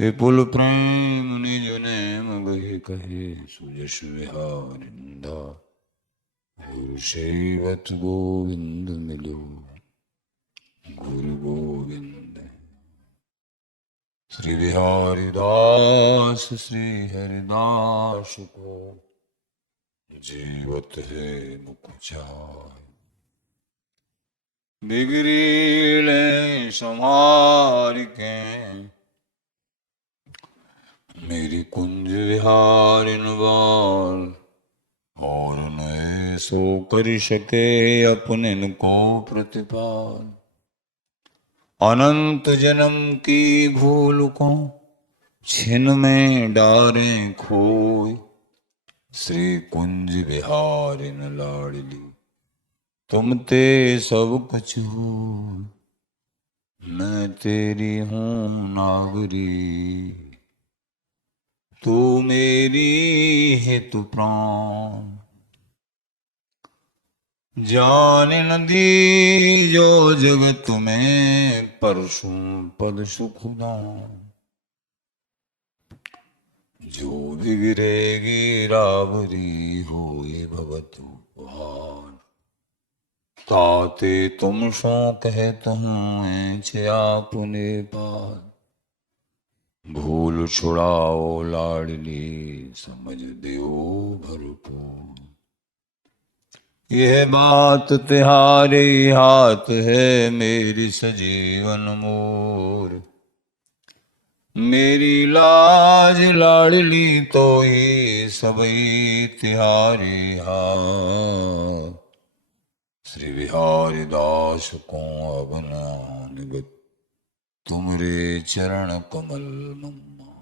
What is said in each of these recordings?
विपुल प्रेम निज नेम गहे कहे सुजस विहारिंदा। गुरु सेवत गोविंद मिलो गुरु गोविंद। श्री बिहारी दास श्री हरिदास को जीवत है मुख चाय। बिगड़ी ले संहार के मेरी कुंज विहारिन बाल। और नए सो कर सके अपने को प्रतिपाल। अनंत जन्म की भूल को छिन में डारे खोए। श्री कुंज विहारिन लाडली तुम ते सब कुछ हो। मैं तेरी हूँ नागरी तू मेरी हेतु प्राण। जान न दी जो जगत में परसु पद सुखदान। जो बिगड़ेगी रावरी होए भवतु भान। ताते तुम सो कहे तुम आपने पाद। भूल छुड़ाओ लाडली समझ दियो भरपूर। यह बात तिहारे हाथ है मेरी सजीवन मोर। मेरी लाज लाडली तो ही सबई तिहारे हाथ। श्री बिहारी दास को अबना निगत तुमरे चरण कमल मम्मा।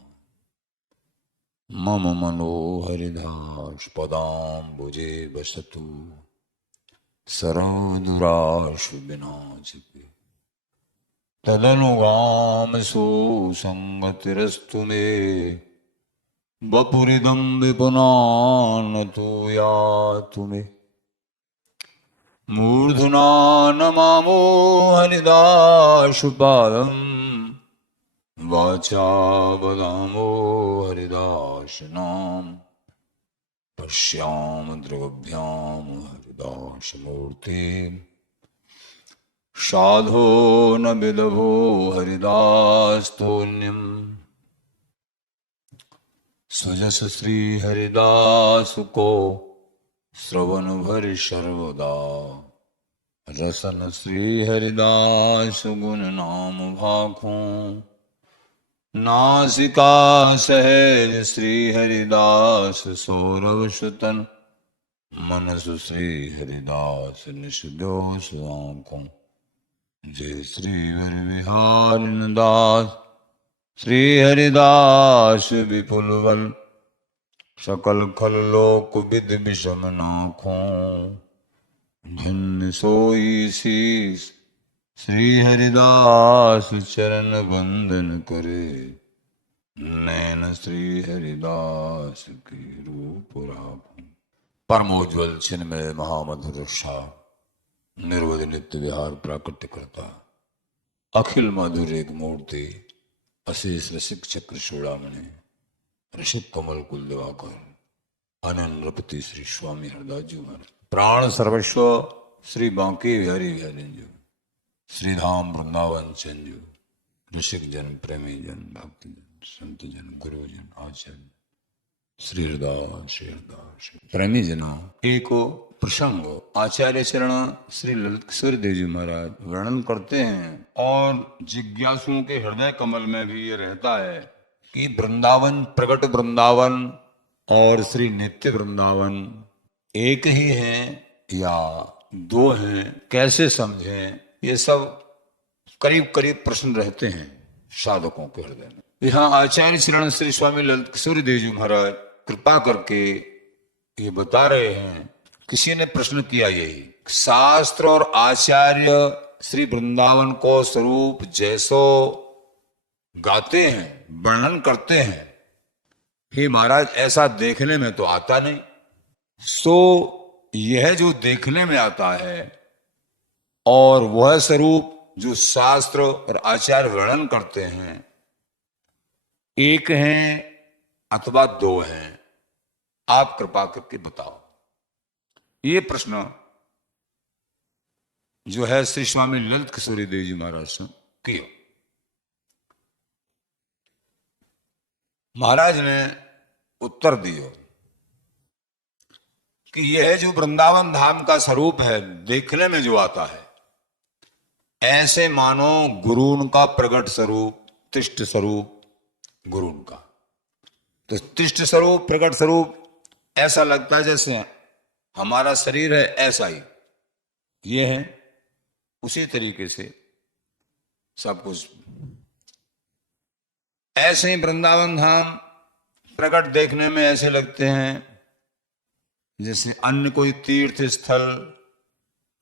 मम मनोहरिदास पदाम्बुजे बसतु। सर्वदुराशु विनाशके तदनुगाम सुसंगतिरस्तु मे। वपुरिदं विपुनान तो यातु मे। मूर्धना नमामो हरिदासु पादम्। वाचा वदामो हरिदास नाम। पश्याम द्रव्याम हरिदास मूर्ति। साधो न विदभो हरिदास्तोन्यम। सजस श्री हरिदास को श्रवण भर सर्वदा। रसन श्री हरिदास गुण नाम भाखों। नासिका सहज श्री हरिदास सौरभ सुतन। मनसु श्री हरिदास निषदोष आंखों। जय श्री हर विहारिन दास श्री हरिदास विपुल बल। सकल खल लोक विद विषम नाखों। धन्य सोई शीस श्री हरिदास चरण वंदन करे। नैन श्री हरिदास की रूप राखो। परमोज्वल चिन्मय महामधुर रक्षा निर्वध नित्य विहार प्राकट्य करता। अखिल माधुर्य एक मूर्ति अशेष रसिक चक्र चूड़ामणि। ऋषिक कमल कुल दिवाकर अनन्रपति श्री स्वामी हरदास जी महाराज। प्राण सर्वस्व श्री बांके बिहारी बिहारी जी। श्री धाम वृंदावन चंजू। ऋषिक जन प्रेमी जन भक्त जन संत जन गुरुजन आचार्य श्री हरदास प्रेमी जना। एक प्रसंग आचार्य चरण श्री ललित किशोर देव जी महाराज वर्णन करते हैं। और जिज्ञासुओं के हृदय कमल में भी ये रहता है कि वृंदावन प्रगट वृंदावन और श्री नित्य वृंदावन एक ही है या दो हैं, कैसे समझें। ये सब करीब करीब प्रश्न रहते हैं साधकों के हृदय में। यहाँ आचार्य चरण श्री स्वामी ललित किशोर देव जी महाराज कृपा करके ये बता रहे हैं। किसी ने प्रश्न किया यही, शास्त्र और आचार्य श्री वृंदावन को स्वरूप जैसो गाते हैं, वर्णन करते हैं, हे महाराज ऐसा देखने में तो आता नहीं। सो यह जो देखने में आता है और वह स्वरूप जो शास्त्र और आचार्य वर्णन करते हैं, एक हैं अथवा दो हैं, आप कृपा करके बताओ। ये प्रश्न जो है श्री स्वामी ललित किशोरी देव जी महाराज से किया। महाराज ने उत्तर दिया कि यह जो वृंदावन धाम का स्वरूप है, देखने में जो आता है, ऐसे मानो गुरुन का प्रकट स्वरूप, तिष्ठ स्वरूप गुरुन का। तो तिष्ठ स्वरूप, प्रकट स्वरूप ऐसा लगता है जैसे हमारा शरीर है, ऐसा ही ये है, उसी तरीके से सब कुछ। ऐसे ही वृंदावन धाम प्रकट देखने में ऐसे लगते हैं जैसे अन्य कोई तीर्थ स्थल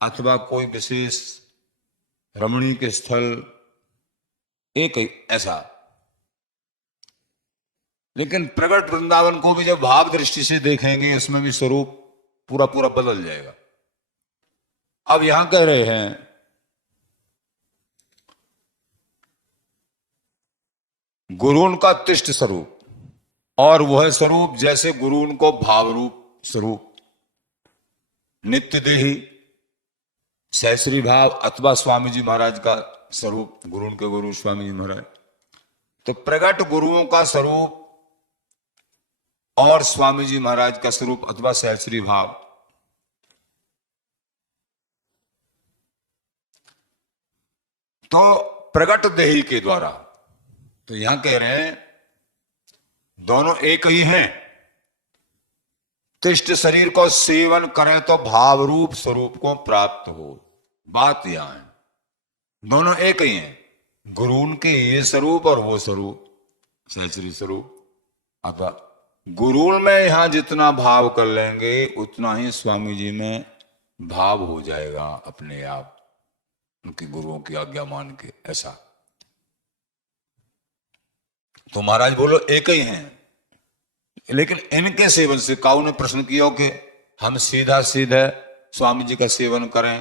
अथवा कोई विशेष रमणीक स्थल, एक ही ऐसा। लेकिन प्रकट वृंदावन को भी जब भाव दृष्टि से देखेंगे, उसमें भी स्वरूप पूरा पूरा बदल जाएगा। अब यहां कह रहे हैं गुरुन का तिष्ठ स्वरूप, और वह स्वरूप जैसे गुरुन को भाव रूप स्वरूप, नित्य देही, सहस्री भाव अथवा स्वामी जी महाराज का स्वरूप, गुरुन के गुरु स्वामी जी महाराज। तो प्रकट गुरुओं का स्वरूप और स्वामी जी महाराज का स्वरूप अथवा सहस्री भाव, तो प्रकट देही के द्वारा, तो यहां कह रहे हैं दोनों एक ही हैं। तिष्ठ शरीर को सेवन करें तो भाव रूप स्वरूप को प्राप्त हो, बात यहां है। दोनों एक ही हैं, गुरुन के ये स्वरूप और वो स्वरूप सहस्री स्वरूप। अतः गुरुन में यहां जितना भाव कर लेंगे उतना ही स्वामी जी में भाव हो जाएगा अपने आप, उनकी गुरुओं की आज्ञा मान के। ऐसा तो महाराज बोलो एक ही हैं, लेकिन इनके सेवन से काऊ ने प्रश्न किया कि हम सीधा सीधे स्वामी जी का सेवन करें,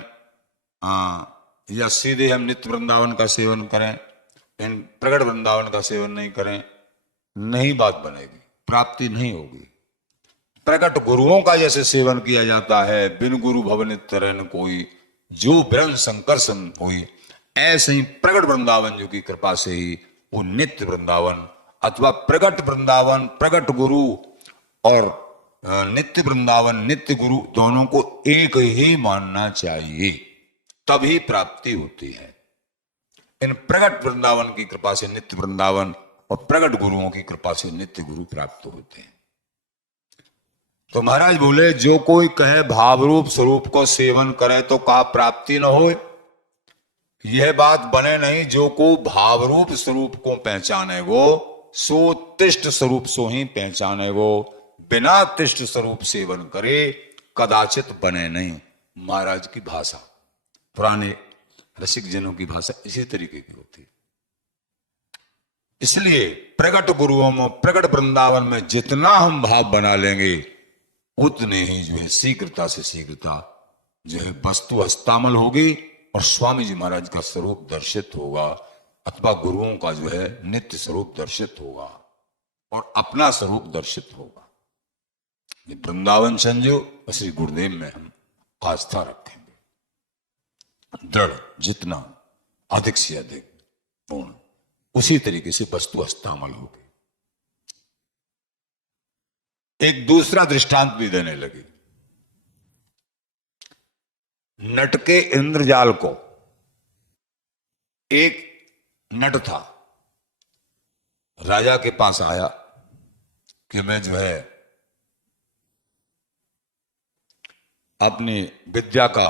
या सीधे हम नित्य वृंदावन का सेवन करें, इन प्रकट वृंदावन का सेवन नहीं करें, नहीं बात बनेगी, प्राप्ति नहीं होगी। प्रकट गुरुओं का जैसे सेवन किया जाता है, बिन गुरु भवन तरन कोई, जो ब्रह्म संकर्षण हुई, ऐसे ही प्रकट वृंदावन जो की कृपा से ही वो नित्य वृंदावन अथवा प्रकट वृंदावन, प्रकट गुरु और नित्य वृंदावन, नित्य गुरु, दोनों को एक ही मानना चाहिए, तभी प्राप्ति होती है। इन प्रकट वृंदावन की कृपा से नित्य वृंदावन और प्रकट गुरुओं की कृपा से नित्य गुरु प्राप्त होते हैं। तो महाराज बोले जो कोई कहे भाव रूप स्वरूप को सेवन करे तो का प्राप्ति न हो, यह बात बने नहीं। जो को भाव रूप स्वरूप को पहचाने वो सो तिष्ठ स्वरूप सो ही पहचाने वो, बिना तिष्ठ स्वरूप सेवन करे कदाचित बने नहीं। महाराज की भाषा, पुराने रसिक जनों की भाषा इसी तरीके की होती है। इसलिए प्रकट गुरुओं में, प्रकट वृंदावन में जितना हम भाव बना लेंगे उतने ही जो है शीघ्रता से शीघ्रता जो है वस्तु हस्तामल होगी और स्वामी जी महाराज का स्वरूप दर्शित होगा, अथवा गुरुओं का जो है नित्य स्वरूप दर्शित होगा और अपना स्वरूप दर्शित होगा। वृंदावन संजो श्री गुरुदेव में हम आस्था रखेंगे दृढ़, जितना अधिक से अधिक पूर्ण, उसी तरीके से वस्तु हस्तामल होगी। एक दूसरा दृष्टांत भी देने लगे। नट के इंद्रजाल को, एक नट था, राजा के पास आया कि मैं जो है अपनी विद्या का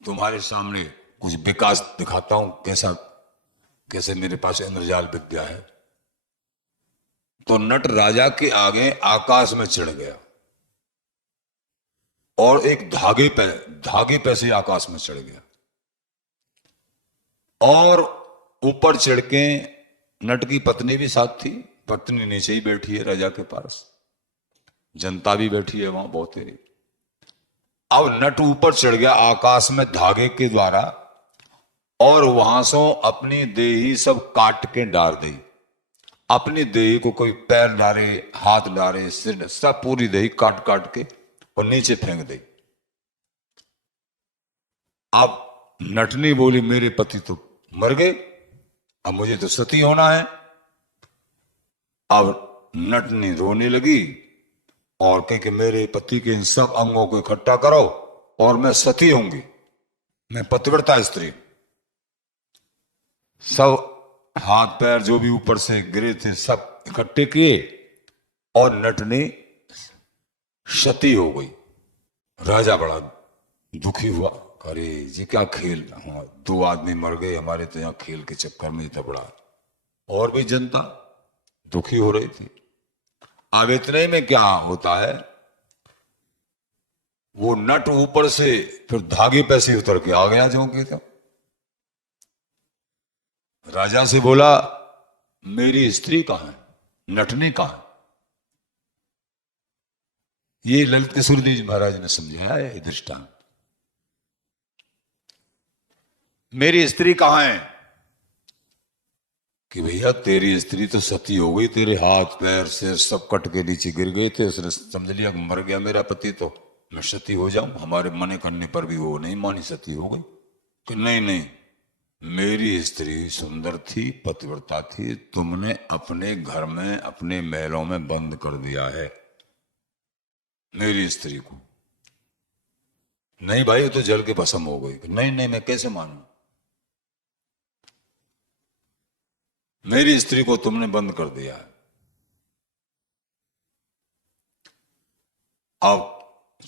तुम्हारे सामने कुछ विकास दिखाता हूं, कैसे मेरे पास इंद्रजाल विद्या है। तो नट राजा के आगे आकाश में चढ़ गया और एक धागे पे से आकाश में चढ़ गया, और ऊपर चढ़ के नट की पत्नी भी साथ थी, पत्नी नीचे ही बैठी है राजा के पास, जनता भी बैठी है वहां बहुत ही। अब नट ऊपर चढ़ गया आकाश में धागे के द्वारा, और वहां सो अपनी देही सब काट के डार दी। अपनी देही को कोई पैर डारे, हाथ डारे, सिर, सब पूरी देही काट काट के और नीचे फेंक दी। अब नटनी बोली मेरे पति तो मर गए, अब मुझे तो सती होना है। अब नटनी रोने लगी और कहे कि मेरे पति के इन सब अंगों को इकट्ठा करो और मैं सती होंगी, मैं पतिव्रता स्त्री। सब हाथ पैर जो भी ऊपर से गिरे थे सब इकट्ठे किए और नटनी सती हो गई। राजा बड़ा दुखी हुआ, अरे ये क्या खेल, हाँ, 2 आदमी मर गए हमारे तो यहाँ खेल के चक्कर में इतना बड़ा। और भी जनता दुखी हो रही थी। अब इतने में क्या होता है, वो नट ऊपर से फिर धागे पे से उतर के आ गया जो कि था। राजा से बोला मेरी स्त्री कहां है, नटनी कहां है। ये ललित किशोर महाराज ने समझाया है दृष्टांत। मेरी स्त्री कहां है कि भैया तेरी स्त्री तो सती हो गई, तेरे हाथ पैर सिर सब कट के नीचे गिर गए थे, उसने समझ लिया मर गया मेरा पति तो मैं सती हो जाऊं। हमारे मने करने पर भी वो नहीं मानी, सती हो गई। कि नहीं नहीं, मेरी स्त्री सुंदर थी, पतिव्रता थी, तुमने अपने घर में अपने महलों में बंद कर दिया है मेरी स्त्री को। नहीं भाई वो तो जल के भस्म हो गई। नहीं नहीं, मैं कैसे मानूं, मेरी स्त्री को तुमने बंद कर दिया है। अब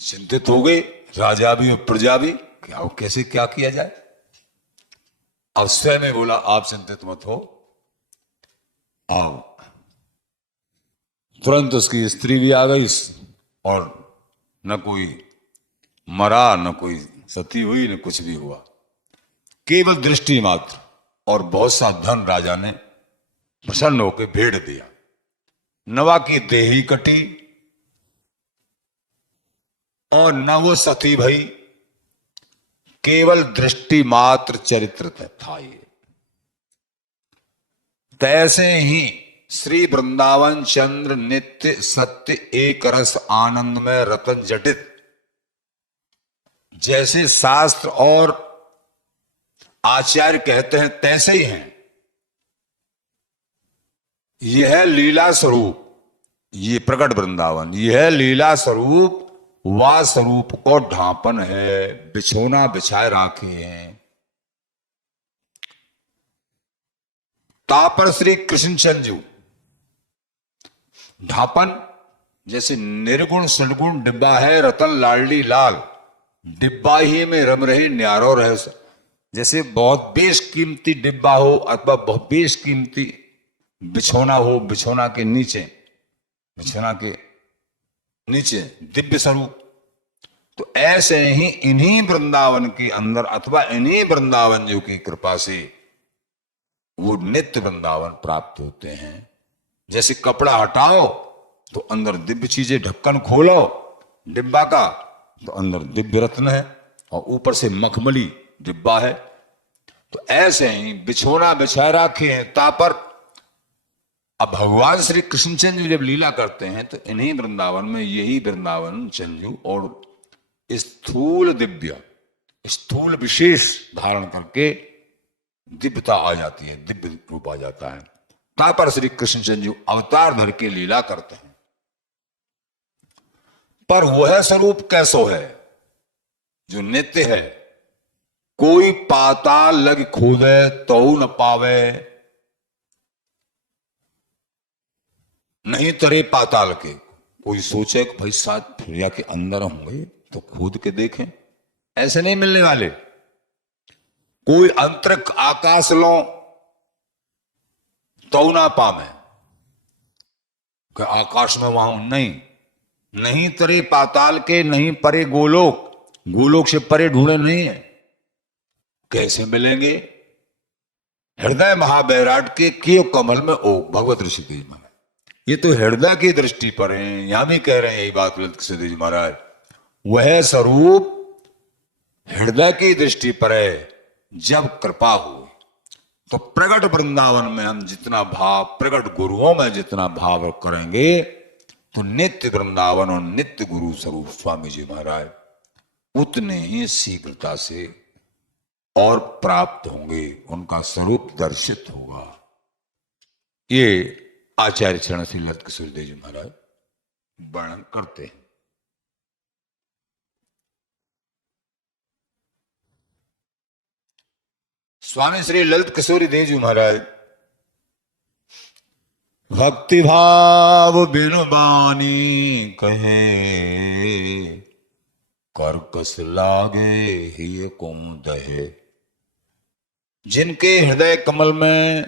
चिंतित हो गए राजा भी और प्रजा भी, क्या कैसे क्या किया जाए। अब स्वयं में बोला आप चिंतित मत हो, आओ। तुरंत उसकी स्त्री भी आ गई और न कोई मरा, न कोई सती हुई, न कुछ भी हुआ, केवल दृष्टि मात्र। और बहुत सा धन राजा ने प्रसन्न होकर भेड़ दिया। नवा की देही कटी और न वो सती भई, केवल दृष्टि मात्र चरित्र था ये। तैसे ही श्री वृंदावन चंद्र नित्य सत्य एक रस आनंद में रतन जटित, जैसे शास्त्र और आचार्य कहते हैं तैसे ही हैं। यह लीला स्वरूप, ये प्रकट वृंदावन, यह लीला स्वरूप वा स्वरूप को ढांपन है, बिछोना बिछाए राखे हैं। तापर श्री कृष्ण चंजू ढांपन, जैसे निर्गुण सदगुण डिब्बा है, रतन लाडली लाल, डिब्बा ही में रम रहे न्यारो रहे। जैसे बहुत बेशकीमती डिब्बा हो अथवा बहुत बेशकीमती बिछोना हो, बिछोना के नीचे दिव्य स्वरूप। तो ऐसे ही इन्हीं वृंदावन के अंदर अथवा इन्हीं वृंदावन जी की कृपा से वो नित्य वृंदावन प्राप्त होते हैं। जैसे कपड़ा हटाओ तो अंदर दिव्य चीजें, ढक्कन खोलो डिब्बा का तो अंदर दिव्य रत्न है और ऊपर से मखमली डिब्बा है। तो ऐसे ही बिछोना बिछाए रखे हैं तापर। अब भगवान श्री कृष्ण चंद्र जब लीला करते हैं तो इन्हीं वृंदावन में, यही वृंदावन चंजू और स्थूल दिव्य, स्थूल विशेष धारण करके दिव्यता आ जाती है, दिव्य रूप आ जाता है। तापर श्री कृष्ण चंद्र अवतार धर के लीला करते हैं। पर वह स्वरूप कैसो है जो नित्य है। कोई पाताल लग खोदे तो न पावे, नहीं तरे पाताल के। कोई सोचे कि भाई साथ फिर के अंदर होंगे तो खोद के देखें, ऐसे नहीं मिलने वाले। कोई अंतरिक्ष आकाश लो तो ना पावे, आकाश में वहां नहीं तरे पाताल के, नहीं परे गोलोक, गोलोक से परे ढूंढे नहीं है, कैसे मिलेंगे। हृदय महाबैराट के कियो कमल में ओ भगवत ऋषिकेश महाराज, ये तो हृदय की दृष्टि पर है। यहां भी कह रहे हैं यही बात ललित किशोर महाराज, वह स्वरूप हृदय की दृष्टि पर है। जब कृपा हो तो प्रगट वृंदावन में हम जितना भाव, प्रगट गुरुओं में जितना भाव करेंगे तो नित्य वृंदावन और नित्य गुरु स्वरूप स्वामी जी महाराज उतने ही शीघ्रता से और प्राप्त होंगे, उनका स्वरूप दर्शित होगा। ये आचार्य चरण श्री ललित किशोर देव जी महाराज वर्णन करते हैं। स्वामी श्री ललित किशोरी देव जी महाराज भक्ति भाव बिनु बानी कहे, करकस लागे ही को दहे। जिनके हृदय कमल में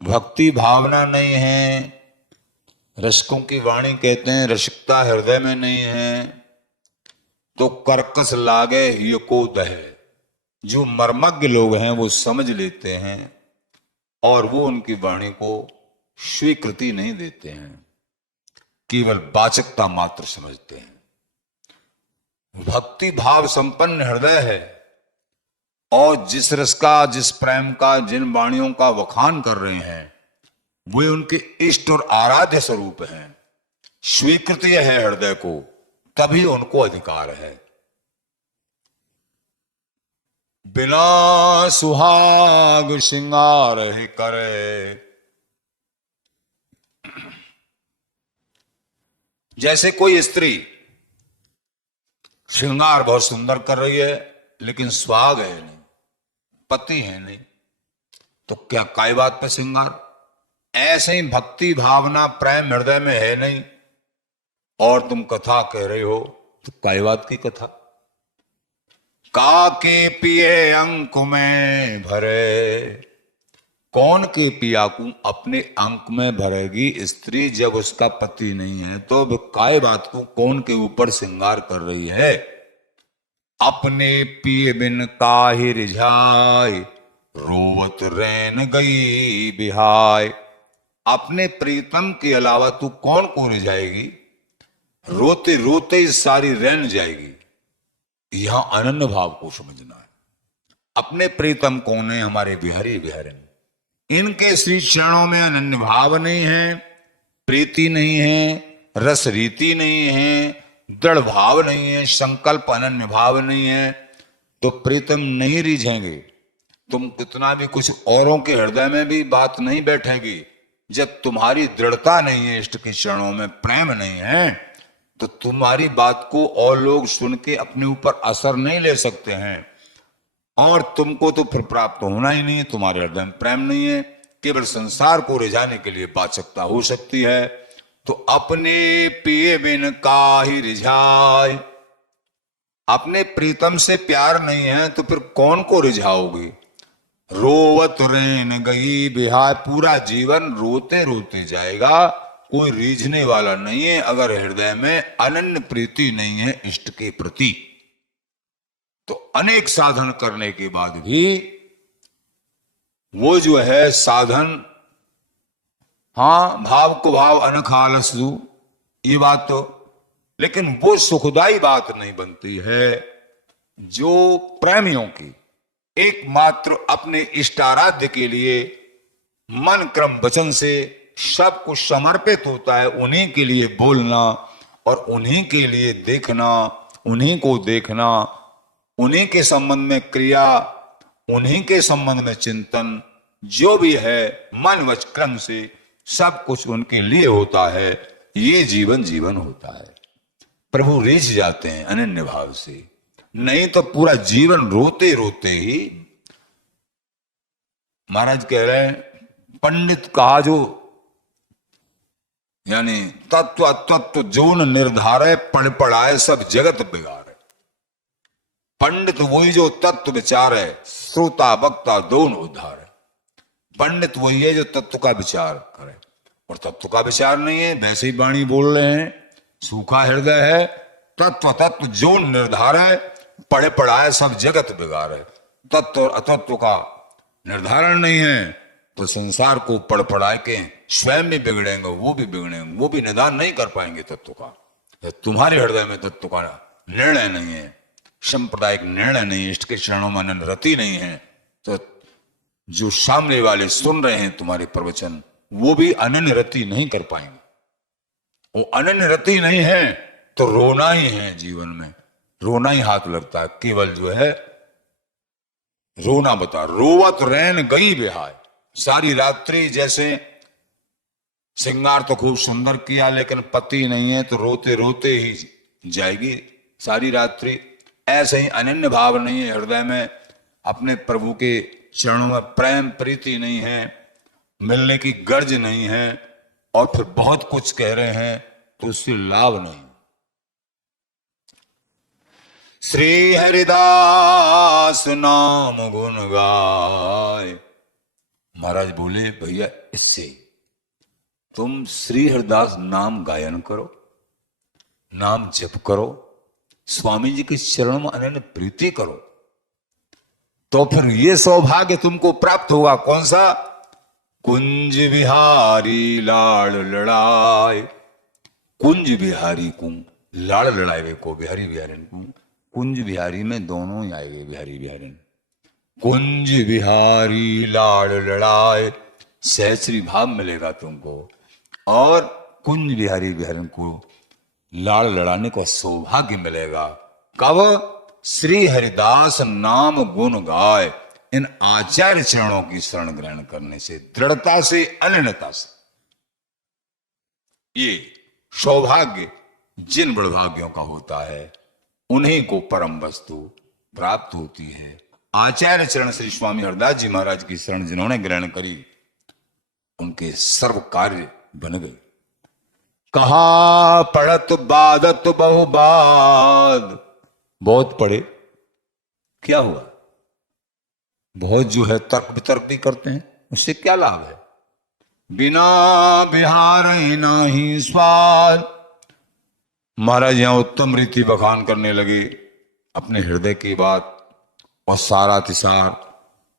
भक्ति भावना नहीं है, रसिकों की वाणी कहते हैं रसिकता हृदय में नहीं है, तो करकस लागे ही को दहे। जो मर्मज्ञ लोग हैं वो समझ लेते हैं और वो उनकी वाणी को स्वीकृति नहीं देते हैं, केवल वाचकता मात्र समझते हैं। भक्ति भाव संपन्न हृदय है और जिस रस का, जिस प्रेम का, जिन वाणियों का वखान कर रहे हैं वे उनके इष्ट और आराध्य स्वरूप हैं, स्वीकृति है हृदय को, तभी उनको अधिकार है। बिना सुहाग श्रृंगार ही करे। जैसे कोई स्त्री श्रृंगार बहुत सुंदर कर रही है लेकिन सुहाग है नहीं, पति है नहीं, तो क्या काय बात पे श्रृंगार? ऐसे ही भक्ति भावना प्रेम हृदय में है नहीं और तुम कथा कह रहे हो, तो काय बात की कथा? काके पिए अंक में भरे। कौन के पिया को अपने अंक में भरेगी स्त्री जब उसका पति नहीं है? तो काय बात को कौन के ऊपर श्रृंगार कर रही है? अपने पिए बिन काहि रिझाय, रोवत रैन गई बिहाय। अपने प्रीतम के अलावा तू कौन को रिझाएगी? रोते रोते ही सारी रैन जाएगी। यहां अनन्य भाव को समझना है। अपने प्रीतम कौन है? हमारे बिहारी बिहारिन। इनके श्री चरणों में अनन्य भाव नहीं है, प्रीति नहीं है, रस रीति नहीं है, दृढ़ भाव नहीं है, संकल्प अनन्य भाव नहीं है, तो प्रीतम नहीं रिझेंगे। तुम कितना भी कुछ औरों के हृदय में भी बात नहीं बैठेगी। जब तुम्हारी दृढ़ता नहीं है, इष्ट के चरणों में प्रेम नहीं है, तो तुम्हारी बात को और लोग सुन के अपने ऊपर असर नहीं ले सकते हैं और तुमको तो फिर प्राप्त होना ही नहीं है। तुम्हारे हृदय में प्रेम नहीं है, केवल संसार को रिझाने के लिए वाचकता हो सकती है। तो अपने पिए बिन काहि रिझाय। अपने प्रीतम से प्यार नहीं है तो फिर कौन को रिझाओगे? रोवत रेन गई बिहाय। पूरा जीवन रोते रोते जाएगा, कोई रीझने वाला नहीं है अगर हृदय में अनन्य प्रीति नहीं है इष्ट के प्रति। तो अनेक साधन करने के बाद भी वो जो है साधन, हाँ भाव को भाव अनख आलस दू, ये बात तो, लेकिन वो सुखदाई बात नहीं बनती है जो प्रेमियों की एकमात्र अपने इष्टाराध्य के लिए मन क्रम वचन से सब कुछ समर्पित होता है। उन्हीं के लिए बोलना और उन्हीं के लिए देखना, उन्हीं को देखना, उन्हीं के संबंध में क्रिया, उन्हीं के संबंध में चिंतन, जो भी है मन वच क्रम से सब कुछ उनके लिए होता है। ये जीवन जीवन होता है। प्रभु रीझ जाते हैं अनन्य भाव से, नहीं तो पूरा जीवन रोते रोते ही। महाराज कह रहे हैं पंडित कहा जो यानी तत्व अतत्व जोन निर्धारे पढ़ पढ़ाए सब जगत बिगाड़े। पंडित वही जो तत्व विचार है, श्रोता वक्ता दोनों उद्धार है। पंडित वही है जो तत्व का विचार करे, और तत्व का विचार नहीं है, वैसे ही वाणी बोल रहे हैं, सूखा हृदय है। तत्व तत्व जोन निर्धार है, पढ़े पढ़ाए सब जगत बिगाड़े। तत्व और अतत्व का निर्धारण नहीं है तो संसार को पढ़ पढ़ा के स्वयं भी बिगड़ेंगे, वो भी बिगड़ेंगे, वो भी निदान नहीं कर पाएंगे तत्व का। तुम्हारे हृदय में तत्व का निर्णय नहीं है सांप्रदायिक निर्णय नहीं है, इष्ट के चरणों में अनन्य रति नहीं है, तो जो सामने वाले सुन रहे हैं तुम्हारे प्रवचन, वो भी अनन्य रति नहीं कर पाएंगे। वो अनन्य रति नहीं है तो रोना ही है, जीवन में रोना ही हाथ लगता है। केवल जो है रोना बता, रोवत रैन गई बिहाय। सारी रात्रि जैसे श्रृंगार तो खूब सुंदर किया, लेकिन पति नहीं है तो रोते रोते ही जाएगी सारी रात्रि। ऐसे ही अनन्य भाव नहीं है हृदय में, अपने प्रभु के चरणों में प्रेम प्रीति नहीं है, मिलने की गर्ज नहीं है, और फिर बहुत कुछ कह रहे हैं तो उससे लाभ नहीं। श्री हरिदास नाम गुण गाय। महाराज बोले भैया इससे तुम श्री हरिदास नाम गायन करो, नाम जप करो, स्वामी जी के चरणों में अनन्य प्रीति करो, तो फिर ये सौभाग्य तुमको प्राप्त होगा। कौन सा? कुंज बिहारी लाड़ लड़ाए। कुंज बिहारी को लाड़ लड़ाए को बिहारी बिहारी को, कुंज बिहारी में दोनों ही आएंगे, बिहारी बिहारी। कुंज बिहारी लाड़ लड़ाए, सहस्री भाव मिलेगा तुमको, और कुंज बिहारी बिहारी को लाड़ लड़ाने को सौभाग्य मिलेगा। कब? श्री हरिदास नाम गुण गाय। इन आचार्य चरणों की शरण ग्रहण करने से, दृढ़ता से, अनन्यता से। ये सौभाग्य जिन बड़भाग्यों का होता है उन्हीं को परम वस्तु प्राप्त होती है। आचार्य चरण श्री स्वामी हरदास जी महाराज की शरण जिन्होंने ग्रहण करी, उनके सर्व कार्य बन गए। कहा पढ़त बादत बहुबाद। बहुत पढ़े, क्या हुआ? बहुत जो है तर्क वितर्क भी करते हैं, उससे क्या लाभ है? बिना बिहार नाही स्वाद। महाराज यहां उत्तम रीति बखान करने लगे अपने हृदय की बात, और सारा तिसार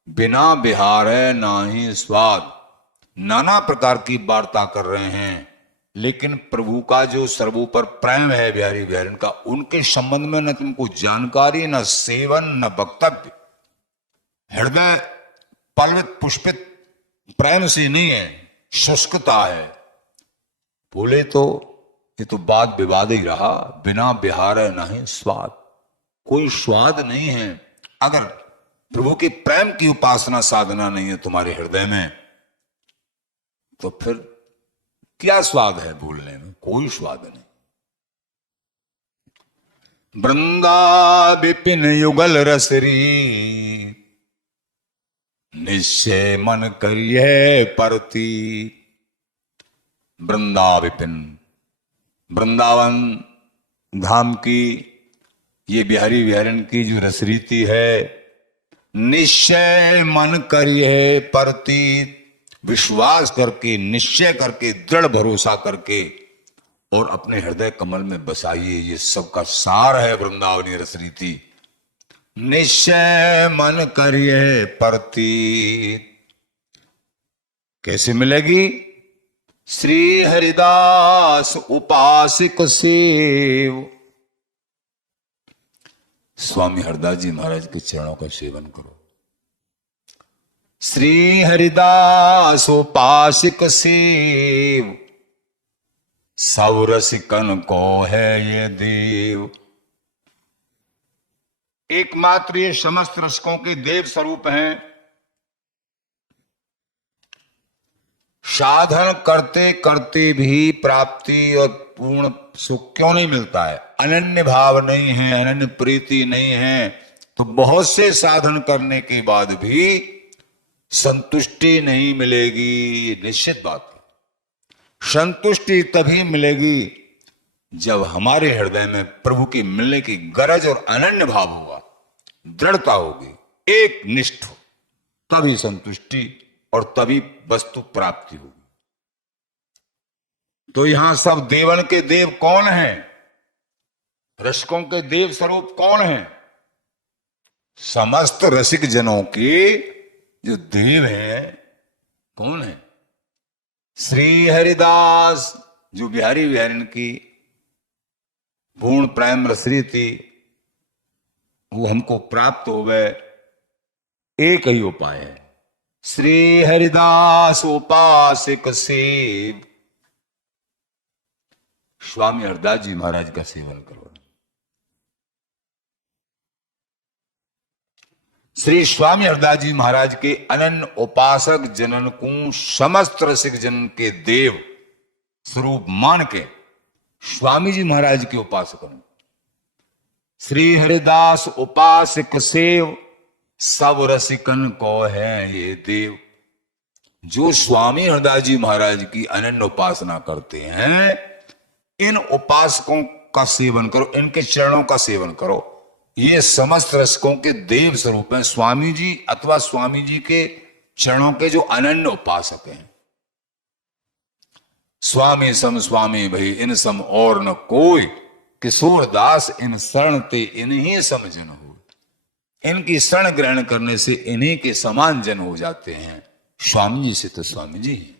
बिना बिहार है नाही स्वाद। नाना प्रकार की वार्ता कर रहे हैं, लेकिन प्रभु का जो सर्वोपर प्रेम है बिहारी बिहारी का, उनके संबंध में न तुमको जानकारी, न सेवन, न वक्तव्य। हृदय पल्वित पुष्पित प्रेम से नहीं है, शुष्कता है। बोले तो ये तो वाद विवाद ही रहा। बिना बिहार है नहीं स्वाद, कोई स्वाद नहीं है। अगर प्रभु के प्रेम की उपासना साधना नहीं है तुम्हारे हृदय में, तो फिर क्या स्वाद है बोलने में? कोई स्वाद नहीं। वृंदा विपिन युगल रसरी, निश्चय मन करिए परती। वृंदा विपिन, वृंदावन धाम की ये बिहारी बिहारन की जो रसरीति है, निश्चय मन करिए परती। विश्वास करके, निश्चय करके, दृढ़ भरोसा करके, और अपने हृदय कमल में बसाइए। ये सबका सार है वृंदावनी रसरीति। निश्चय मन करिए परती। कैसे मिलेगी? श्री हरिदास उपासिक सेव। स्वामी हरदास जी महाराज के चरणों का सेवन करो। श्री हरिदास उपासिक सेव, सब रसिकन को है ये देव। एकमात्र ये समस्त रसकों के देव स्वरूप हैं। साधन करते करते भी प्राप्ति और पूर्ण सुख क्यों नहीं मिलता है? अनन्य भाव नहीं है, अनन्य प्रीति नहीं है, तो बहुत से साधन करने के बाद भी संतुष्टि नहीं मिलेगी। निश्चित बात है। संतुष्टि तभी मिलेगी जब हमारे हृदय में प्रभु की मिलने की गरज और अनन्य भाव होगा, दृढ़ता होगी, एक निष्ठ हो, तभी संतुष्टि और तभी वस्तु प्राप्ति होगी। तो यहां सब देवन के देव कौन है? रसिकों के देव स्वरूप कौन है? समस्त रसिक जनों के जो देव हैं कौन है? श्री हरिदास, जो बिहारी बिहारी की पूर्ण प्रेम रसरी थी, वो हमको प्राप्त होवे, एक ही उपाय है, श्री हरिदास उपासक सेव। स्वामी हरदास जी महाराज का सेवन करो। श्री स्वामी हरदास जी महाराज के अनन्य उपासक जनन को समस्त रसिक जन के देव स्वरूप मान के स्वामी जी महाराज के उपासक बनो। श्री हरिदास उपासक सेव, सब रसिकन को है ये देव। जो स्वामी हरदास जी महाराज की अनन्य उपासना करते हैं, इन उपासकों का सेवन करो, इनके चरणों का सेवन करो। ये समस्त रसिकों के देव स्वरूप हैं, स्वामी जी अथवा स्वामी जी के चरणों के जो अनन्य उपासक हैं। स्वामी सम स्वामी भई इन सम और न कोई, किशोर दास इन शरण ते इन्हीं सम जन हो। इनकी शरण ग्रहण करने से इन्हीं के समान जन हो जाते हैं। स्वामी जी से तो स्वामी जी हैं।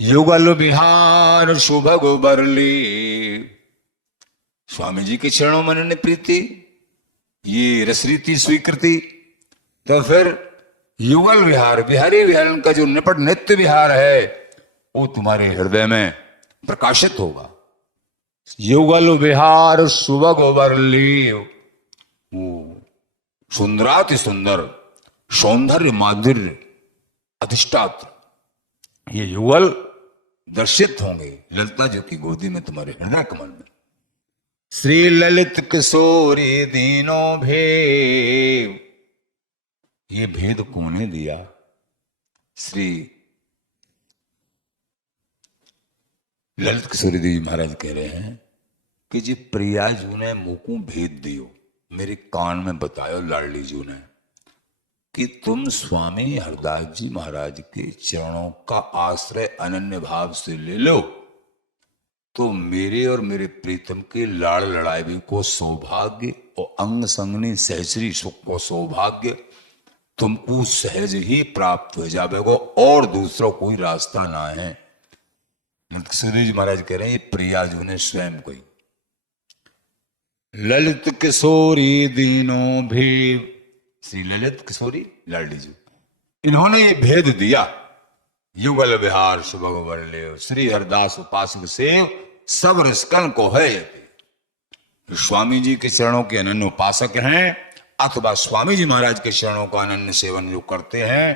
युगल बिहार सुभग बरली, स्वामी जी के चरणों में अनन्य प्रीति, ये रसरीति स्वीकृति। तो फिर युगल विहार, बिहारी विहार का जो निपट नित्य विहार है, वो तुम्हारे हृदय में प्रकाशित होगा। युगल विहार सुभग बरली, वो सुंदराति सुंदर, सौंदर्य माधुर्य अधिष्ठात्र, ये युगल दर्शित होंगे ललिता जी की गोदी में, तुम्हारे हृदय कमल में। श्री ललित किशोरी दीनो भेद, ये भेद कौन दिया? श्री ललित किशोरी देवी महाराज कह रहे हैं कि जी प्रिया जू ने मुकू भेद दियो, मेरे कान में बतायो लाडली जू ने कि तुम स्वामी हरदास जी महाराज के चरणों का आश्रय अनन्य भाव से ले लो, तो मेरे और मेरे प्रीतम के लाड़ लड़ाई को सौभाग्य और अंग संगनी सहचरी सुख को सौभाग्य तुमको सहज ही प्राप्त हो जाएगा, और दूसरा कोई रास्ता ना है। सूर्य जी महाराज कह रहे हैं, ये प्रिया जी ने स्वयं कही। ललित किशोरी दीनों भेद, श्री ललित किशोरी लाडली जी, इन्होंने ये भेद दिया। युगल विहार सुभग बरले, श्री हरदास उपासक सेव, सब रसकन को है। स्वामी जी के चरणों के अनन्य उपासक हैं, अथवा स्वामी जी महाराज के चरणों का अनन्य सेवन जो करते हैं,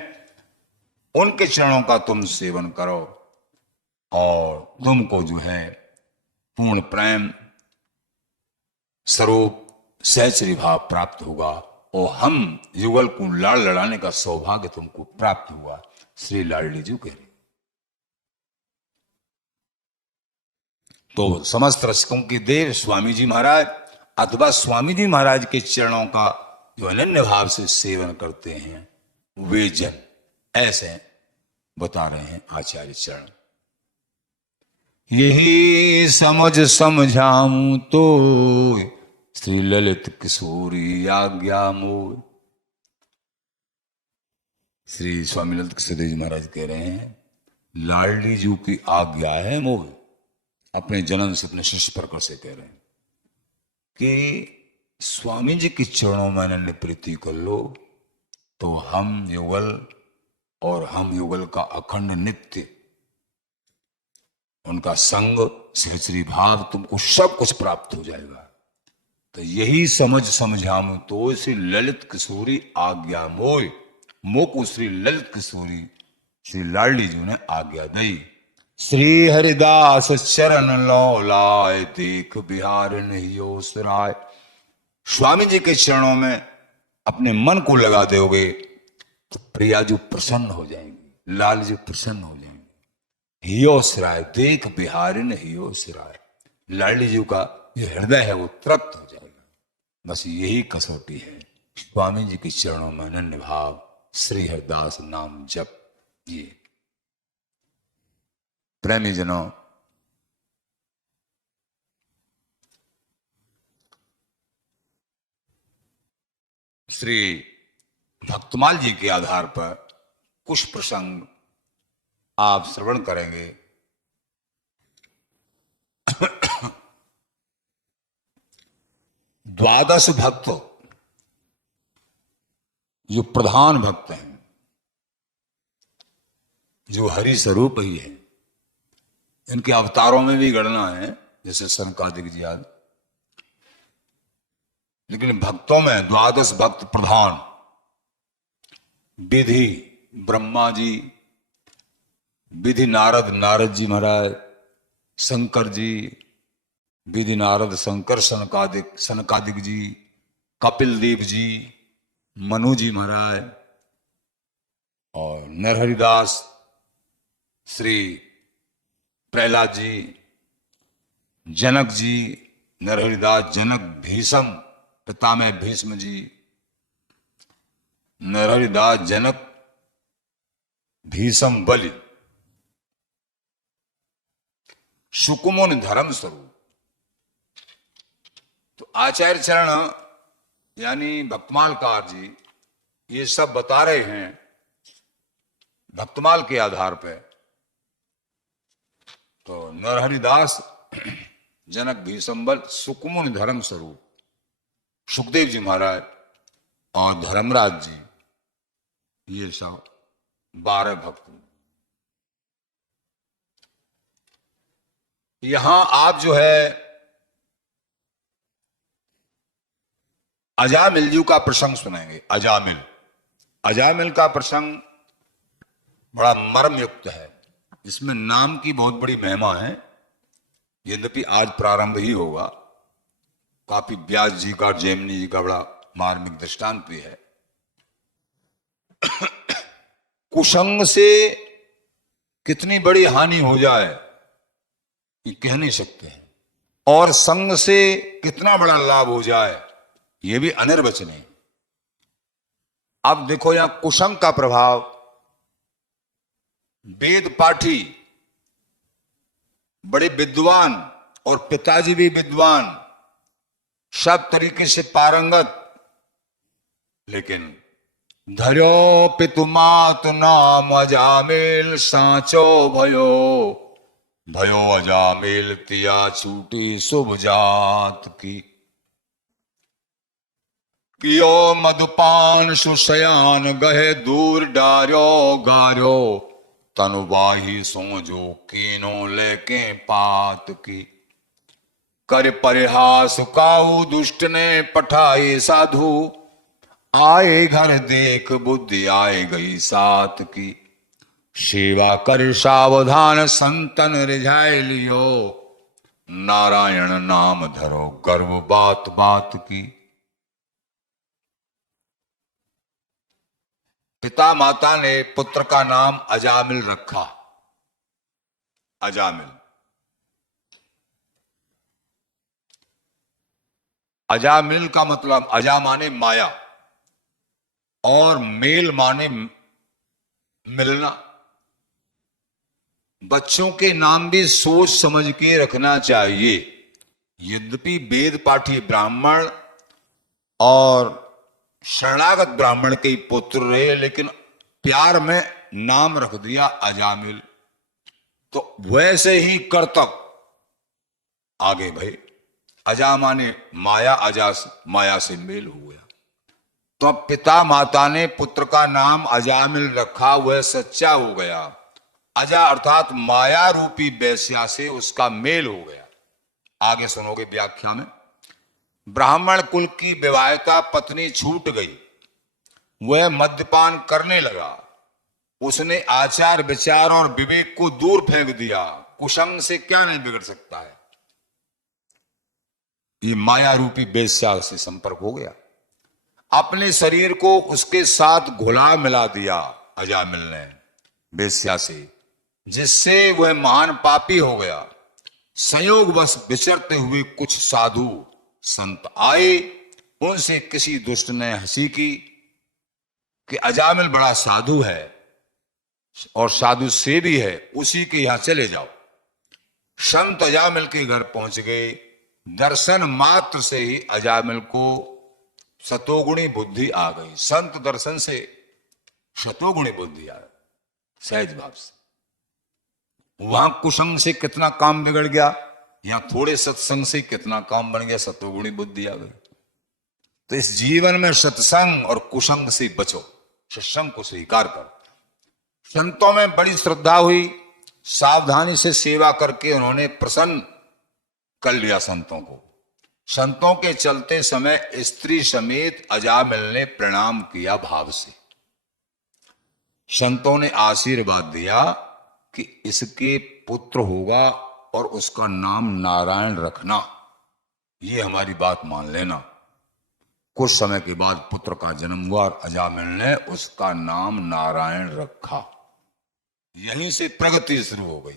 उनके चरणों का तुम सेवन करो, और तुमको जो है पूर्ण प्रेम स्वरूप सहचरी भाव प्राप्त होगा, और हम युगल को लाड़ लड़ाने का सौभाग्य तुमको प्राप्त हुआ। श्री लाडली जी कह रहे। तो समस्त रसिकों के देव स्वामी जी महाराज, अथवा स्वामी जी महाराज के चरणों का जो अनन्य भाव से सेवन करते हैं, वे जन ऐसे बता रहे हैं आचार्य चरण। यही समझ समझाऊं तो श्री ललित किशोरी आज्ञा मोय। श्री स्वामी ललित किशोरी जी महाराज कह रहे हैं, लाडली जी की आज्ञा है मोह। अपने जन्म से, अपने शिष्य प्रकर से कह रहे हैं कि स्वामी जी के चरणों में अनन्य प्रीति कर लो, तो हम युगल और हम युगल का अखंड नित्य उनका संग सहचरी भाव तुमको सब कुछ प्राप्त हो जाएगा। तो यही समझ समझाऊं तो श्री ललित किशोरी आज्ञा मोय, मोको श्री ललित किशोरी श्री लाडली जी ने आज्ञा दी। श्री हरिदास चरण लो लाए, देख बिहार नहीं ओसराय। स्वामी जी के चरणों में अपने मन को लगा दोगे तो प्रिया जी प्रसन्न हो जाएंगी, लाल जी प्रसन्न हो जाएंगे। हियो सिराय, देख बिहारिन हियो सिराय, लाडली जी का जो हृदय है वो तृप्त हो जाएगा। बस यही कसौटी है स्वामी जी के चरणों में अनन्य भाव, श्री हरिदास नाम जप। ये प्रेमी जनों, श्री भक्तमाल जी के आधार पर कुछ प्रसंग आप श्रवण करेंगे। द्वादश भक्त जो प्रधान भक्त हैं, जो हरि स्वरूप ही है, इनके अवतारों में भी गणना है, जैसे सनकादिक जी आदि, लेकिन भक्तों में द्वादश भक्त प्रधान विधि ब्रह्मा जी, विधि नारद जी महाराज, शंकर जी, विधि नारद शंकर सनकादिक जी, कपिल देव जी, मनु जी महाराज, और नरहरिदास, श्री प्रहलाद जी, जनक जी, नरहरिदास जनक, भीष्म पितामह भीष्म जी, नरहरिदास जनक, भीष्म बलि, सुकुमुन धर्म स्वरूप। तो आचार्य चरण यानी भक्तमालकार जी ये सब बता रहे हैं भक्तमाल के आधार पर। तो नरहरिदास जनक, भीष्म बल, सुकुमुन धर्म स्वरूप सुखदेव जी महाराज और धर्मराज जी, ये सब 12 भक्त। यहां आप जो है अजामिल जी का प्रसंग सुनेंगे। अजामिल का प्रसंग बड़ा मर्म युक्त है, इसमें नाम की बहुत बड़ी महिमा है। यद्यपि आज प्रारंभ ही होगा, काफी व्यास जी का, जैमिनी जी का बड़ा मार्मिक दृष्टांत भी है। कुसंग से कितनी बड़ी हानि हो जाए ये कह नहीं सकते हैं, और संग से कितना बड़ा लाभ हो जाए ये भी अनिर्वचनीय। अब देखो यहां कुसंग का प्रभाव, वेद पाठी, बड़े विद्वान और पिताजी भी विद्वान, सब तरीके से पारंगत, लेकिन धर्यो पितुमात नाम अजामिल सांचो भयो अजामिल तिया छूटी शुभ जात की। कियो मधुपान सुशयान गहे दूर डार्यो गार्यो तनुबाही सो जो कीनो लेके पात की। कर परिहास काऊ दुष्ट ने पठाए साधु, आए घर देख बुद्धि आए गई सात की। सेवा कर सावधान संतन रिझाए लियो, नारायण नाम धरो गर्व बात बात की। पिता माता ने पुत्र का नाम अजामिल रखा। अजामिल, अजामिल का मतलब अजा माने माया और मेल माने मिलना। बच्चों के नाम भी सोच समझ के रखना चाहिए। यद्यपि वेद पाठी ब्राह्मण और शरणागत ब्राह्मण के पुत्र रहे, लेकिन प्यार में नाम रख दिया अजामिल, तो वैसे ही कर्तव्य आगे भाई। अजा माने माया, माया से मेल हो गया। तो अब पिता माता ने पुत्र का नाम अजामिल रखा, वह सच्चा हो गया। अजा अर्थात माया रूपी वेश्या से उसका मेल हो गया। आगे सुनोगे व्याख्या में। ब्राह्मण कुल की विवाहिता पत्नी छूट गई, वह मद्यपान करने लगा। उसने आचार विचार और विवेक को दूर फेंक दिया। कुसंग से क्या नहीं बिगड़ सकता है, ये माया रूपी वेश्या से संपर्क हो गया। अपने शरीर को उसके साथ घुला मिला दिया अजामिल ने वेश्या से, जिससे वह महान पापी हो गया। संयोगवश विचरते हुए कुछ साधु संत आए, उनसे किसी दुष्ट ने हंसी की कि अजामिल बड़ा साधु है और साधु सेवी है, उसी के यहां चले जाओ। संत अजामिल के घर पहुंच गए। दर्शन मात्र से ही अजामिल को सतोगुणी बुद्धि आ गई। संत दर्शन से सतोगुणी बुद्धि आ गई, सहज भाव से। वहां कुसंग से कितना काम बिगड़ गया, यहां थोड़े सत्संग से कितना काम बन गया, सतोगुणी बुद्धि आ गई। तो इस जीवन में सत्संग और कुसंग से बचो, सत्संग को स्वीकार करो। संतों में बड़ी श्रद्धा हुई, सावधानी से सेवा करके उन्होंने प्रसन्न कर लिया संतों को। संतों के चलते समय स्त्री समेत अजामिल ने प्रणाम किया भाव से। संतों ने आशीर्वाद दिया कि इसके पुत्र होगा और उसका नाम नारायण रखना, ये हमारी बात मान लेना। कुछ समय के बाद पुत्र का जन्म हुआ और अजामिल ने उसका नाम नारायण रखा। यहीं से प्रगति शुरू हो गई।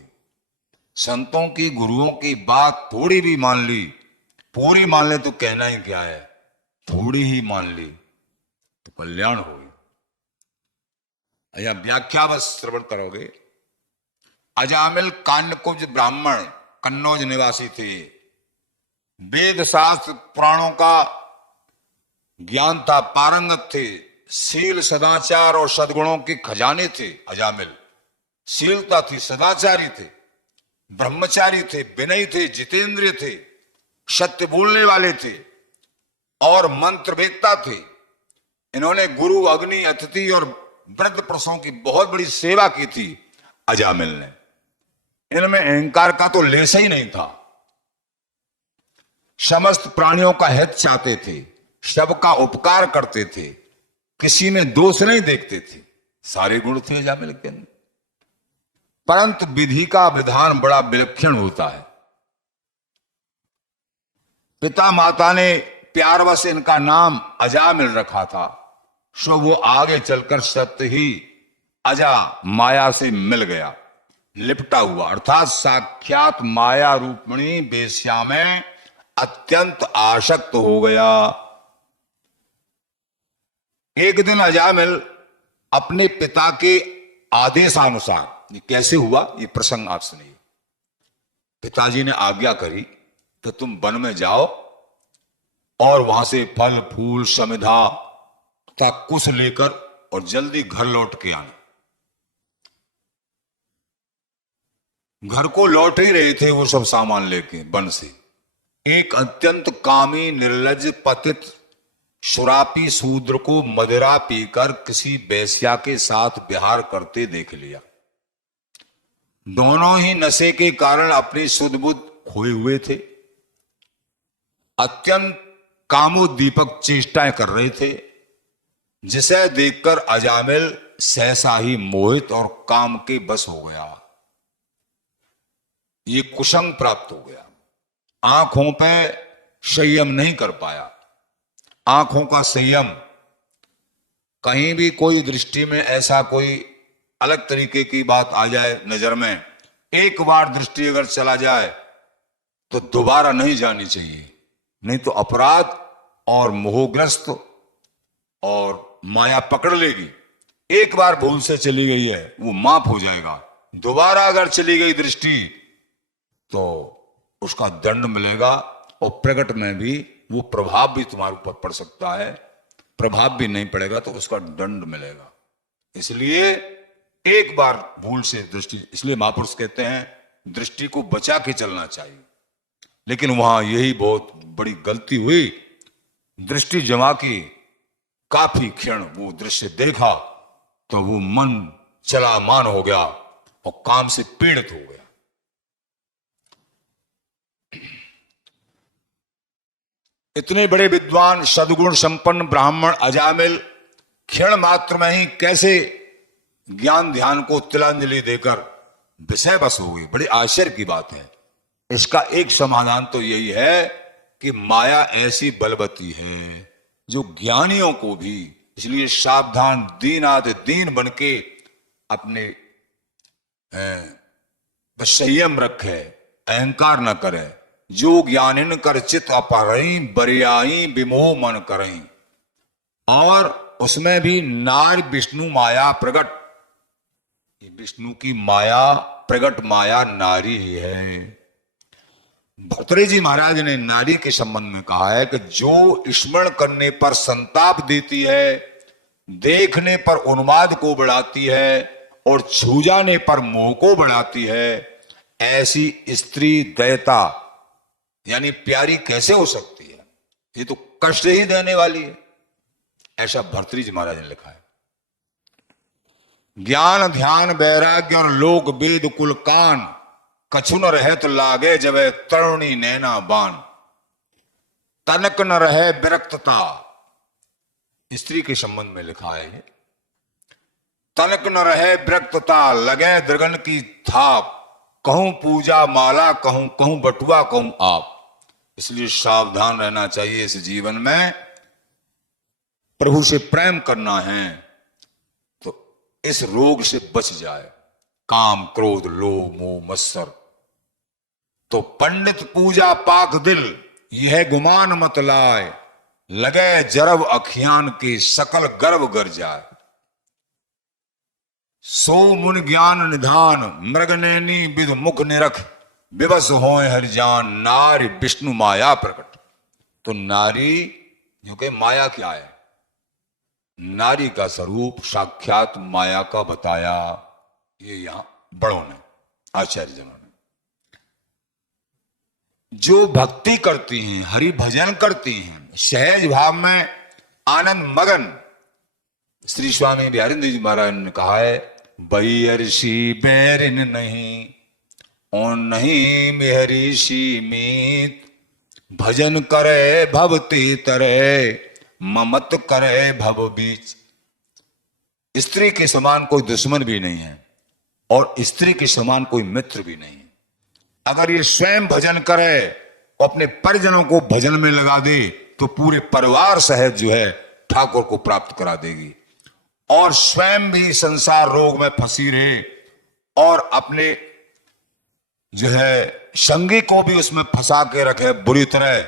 संतों की, गुरुओं की बात थोड़ी भी मान ली, पूरी मान ले तो कहना ही क्या है, थोड़ी ही मान ली तो कल्याण होगी। या व्याख्या बस श्रवण करोगे। अजामिल कान्यकुब्ज ब्राह्मण, कन्नौज निवासी थे। वेद शास्त्र पुराणों का ज्ञान था, पारंगत थे। शील, सदाचार और सद्गुणों के खजाने थे अजामिल। शीलता थी, सदाचारी थे, ब्रह्मचारी थे, विनयी थे, जितेंद्रिय थे, सत्य बोलने वाले थे और मंत्रवेत्ता थे। इन्होंने गुरु, अग्नि, अतिथि और वृद्ध पुरुषों की बहुत बड़ी सेवा की थी अजामिल ने। इनमें अहंकार का तो लेस ही नहीं था। समस्त प्राणियों का हित चाहते थे, सबका उपकार करते थे, किसी में दोष नहीं देखते थे। सारे गुण थे अजामिल के अंदर। परंतु विधि का विधान बड़ा विलक्षण होता है। पिता माता ने प्यारवश इनका नाम अजामिल रखा था, सो वो आगे चलकर सत्य ही अजा माया से मिल गया, लिपटा हुआ, अर्थात साक्षात माया रूपणी वेश्या में अत्यंत आसक्त हो गया। एक दिन अजामिल अपने पिता के आदेशानुसार, ये कैसे हुआ ये प्रसंग आप सुनिए। पिताजी ने आज्ञा करी तो तुम वन में जाओ और वहां से फल फूल समिधा तथा कुश लेकर और जल्दी घर लौट के आना। घर को लौट ही रहे थे वो सब सामान लेके वन से। एक अत्यंत कामी, निर्लज्ज, पतित, शराबी शूद्र को मदिरा पीकर किसी वेश्या के साथ विहार करते देख लिया। दोनों ही नशे के कारण अपनी सुध बुद्ध खोए हुए थे। अत्यंत कामोद्दीपक चेष्टाएं कर रहे थे, जिसे देखकर अजामिल सहसा ही मोहित और काम के बस हो गया। ये कुसंग प्राप्त हो गया। आंखों पे संयम नहीं कर पाया। आंखों का संयम, कहीं भी कोई दृष्टि में ऐसा कोई अलग तरीके की बात आ जाए नजर में, एक बार दृष्टि अगर चला जाए तो दोबारा नहीं जानी चाहिए, नहीं तो अपराध और मोहग्रस्त और माया पकड़ लेगी। एक बार भूल से चली गई है वो माफ हो जाएगा, दोबारा अगर चली गई दृष्टि तो उसका दंड मिलेगा और प्रकट में भी वो प्रभाव भी तुम्हारे ऊपर पड़ सकता है। प्रभाव भी नहीं पड़ेगा तो उसका दंड मिलेगा। इसलिए एक बार भूल से दृष्टि, इसलिए महापुरुष कहते हैं दृष्टि को बचा के चलना चाहिए। लेकिन वहां यही बहुत बड़ी गलती हुई। दृष्टि जमा की, काफी क्षण वो दृश्य देखा तो वो मन चलामान हो गया और काम से पीड़ित हो गया। इतने बड़े विद्वान, सद्गुण संपन्न ब्राह्मण अजामिल क्षण मात्र में ही कैसे ज्ञान ध्यान को तिलांजलि देकर विषय बस हो गई। बड़ी आश्चर्य की बात है। इसका एक समाधान तो यही है कि माया ऐसी बलवती है जो ज्ञानियों को भी, इसलिए सावधान, दीनात दीन बन के अपने संयम रखे, अहंकार न करे। जो ज्ञानिन कर चित अपरई, बरियाई विमोह मन करई। और उसमें भी नार विष्णु माया प्रगट, ये विष्णु की माया, प्रगट माया नारी ही है। भर्तृहरि जी महाराज ने नारी के संबंध में कहा है कि जो स्मरण करने पर संताप देती है, देखने पर उन्माद को बढ़ाती है और छू जाने पर मोह को बढ़ाती है, ऐसी स्त्री दयता यानी प्यारी कैसे हो सकती है? ये तो कष्ट ही देने वाली है, ऐसा भर्तृहरि महाराज ने लिखा है। ज्ञान ध्यान वैराग्य और लोक वेद कुल कान, कछु न रहे तो लागे जब तरुणी नैना बान। तनक न रहे विरक्तता, स्त्री के संबंध में लिखा है। तनक न रहे विरक्तता, लगे दृगन की थाप, कहूं पूजा माला कहूं, कहूं बटुआ कहूं आप। इसलिए सावधान रहना चाहिए इस जीवन में। प्रभु से प्रेम करना है तो इस रोग से बच जाए, काम क्रोध लोभ मोह मत्सर। तो पंडित पूजा पाक दिल, यह गुमान मत लाए, लगे जरब अखियान के सकल गर्व गर जाए। सो मुन ज्ञान निधान, मृगनैनी विद मुख निरख, विवश होए हरि जान, नारी विष्णु माया प्रकट। तो नारी जो कि माया क्या है, नारी का स्वरूप साक्षात माया का बताया ये यहां बड़ों ने, आचार्य जनों ने। जो भक्ति करती हैं, हरि भजन करती हैं, सहज भाव में आनंद मगन, श्री स्वामी बिहारिंद्र जी महाराज ने कहा है, बैरसी बैरिन नहीं और नहीं मेहरीसी मीत, भजन करे भवती तरे, ममत करे भव बीच। स्त्री के समान कोई दुश्मन भी नहीं है और स्त्री के समान कोई मित्र भी नहीं है। अगर ये स्वयं भजन करे और अपने परिजनों को भजन में लगा दे तो पूरे परिवार सहित जो है ठाकुर को प्राप्त करा देगी। और स्वयं भी संसार रोग में फंसी रहे और अपने जो है संगी को भी उसमें फंसा के रखे बुरी तरह,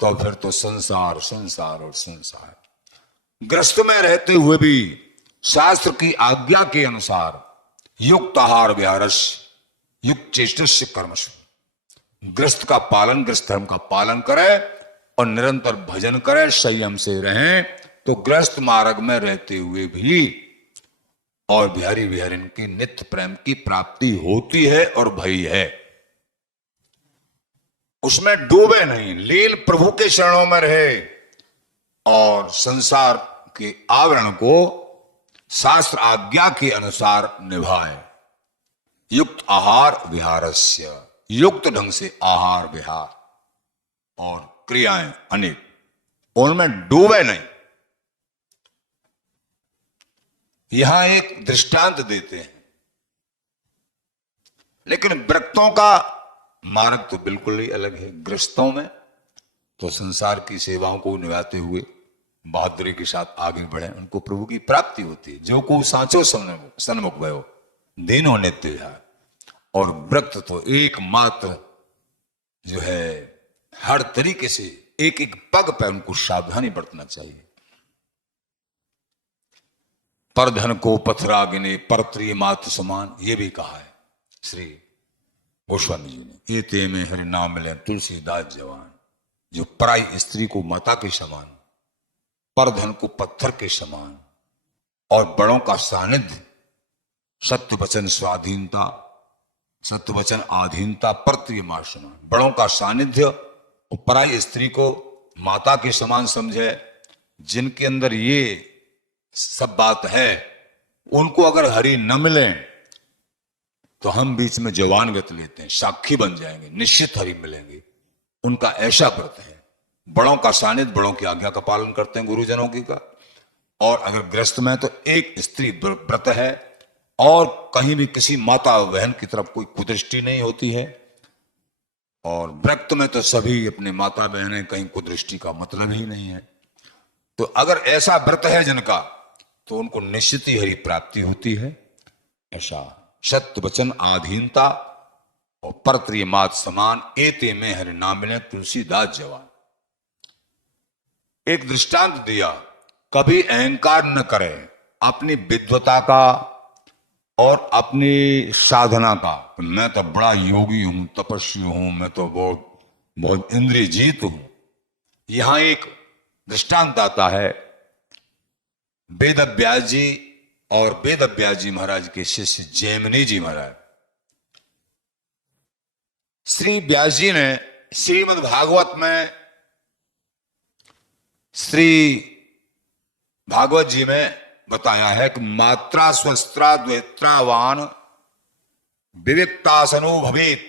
तो फिर तो संसार संसार और संसार। ग्रस्त में रहते हुए भी शास्त्र की आज्ञा के अनुसार युक्त आहार विहारस युक्त चेष्टस्य कर्मसु, ग्रस्त का पालन, ग्रस्त धर्म का पालन करे और निरंतर भजन करे, संयम से रहें, तो ग्रस्त मार्ग में रहते हुए भी और बिहारी बिहारिन की नित्य प्रेम की प्राप्ति होती है और भई है। उसमें डूबे नहीं, लील प्रभु के चरणों में रहे और संसार के आवरण को शास्त्र आज्ञा के अनुसार निभाए। युक्त आहार विहारस्य, युक्त ढंग से आहार विहार और क्रियाएं अनेक, उनमें डूबे नहीं। यहां एक दृष्टांत देते हैं, लेकिन व्रतों का मार्ग तो बिल्कुल ही अलग है। गृहस्थों में तो संसार की सेवाओं को निभाते हुए बहादुरी के साथ आगे बढ़े, उनको प्रभु की प्राप्ति होती है। जो को सांचो सन्मुख भयो दीनो नित्य है। और व्रत तो एकमात्र जो है हर तरीके से एक एक पग पर उनको सावधानी बरतना चाहिए। पर धन को पथरागिने परत्रिय मात समान, ये भी कहा है श्री गोस्वामी जी ने। एते में हरि नाम मिले तुलसीदास जवान, जो पराई स्त्री को माता के समान, पर धन को पत्थर के समान और बड़ों का सानिध्य, सत्य वचन स्वाधीनता, सत्य वचन आधीनता, परत्रिय मात समान। बड़ों का सानिध्य और पराई स्त्री को माता के समान समझे। जिनके अंदर ये सब बात है, उनको अगर हरि न मिले तो हम बीच में जवान गत लेते हैं, साक्षी बन जाएंगे, निश्चित हरि मिलेंगे। उनका ऐसा व्रत है। बड़ों का सानिध्य, बड़ों की आज्ञा का पालन करते हैं, गुरुजनों की का। और अगर गृहस्थ में तो एक स्त्री व्रत है और कहीं भी किसी माता बहन की तरफ कोई कुदृष्टि नहीं होती है। और व्रत में तो सभी अपने माता बहनें, कहीं कुदृष्टि का मतलब ही नहीं है। तो अगर ऐसा व्रत है जिनका, तो उनको निश्चित ही हरि प्राप्ति होती है। ऐसा सत्य वचन आधीनता और परत्रिय मात समान, एते में हरि नाम मिले तुलसीदास जवान। एक दृष्टांत दिया, कभी अहंकार न करें अपनी विद्वता का और अपनी साधना का। मैं तो बड़ा योगी हूं, तपस्वी हूं, मैं तो बहुत बहुत इंद्रिय जीत हूं। यहां एक दृष्टांत आता है वेद व्यास जी और वेद व्यास जी महाराज के शिष्य जैमिनी जी महाराज। श्री व्यास जी ने श्रीमद् भागवत में श्री भागवत जी में बताया है कि मात्रा स्वस्त्रा द्वेत्रावान विविक्तासनो भवेत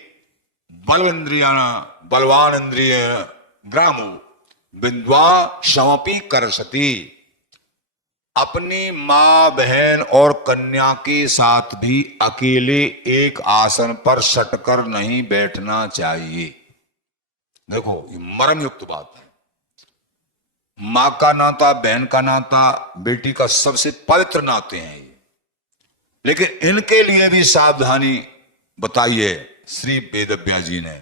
बलवान इंद्रिय ग्रामो विद्वा शमपि करसति। अपनी मां बहन और कन्या के साथ भी अकेले एक आसन पर सटकर नहीं बैठना चाहिए। देखो ये मर्मयुक्त बात है। मां का नाता, बहन का नाता, बेटी का सबसे पवित्र नाते हैं ये, लेकिन इनके लिए भी सावधानी बताई है श्री वेदव्यास जी ने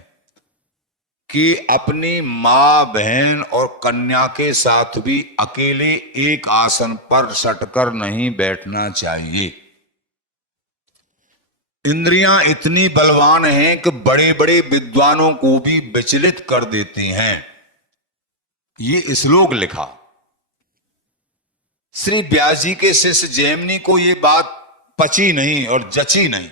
कि अपनी मां बहन और कन्या के साथ भी अकेले एक आसन पर सटकर नहीं बैठना चाहिए। इंद्रियां इतनी बलवान हैं कि बड़े बड़े विद्वानों को भी विचलित कर देती हैं। ये श्लोक लिखा। श्री व्यास जी के शिष्य जैमिनी को ये बात पची नहीं और जची नहीं।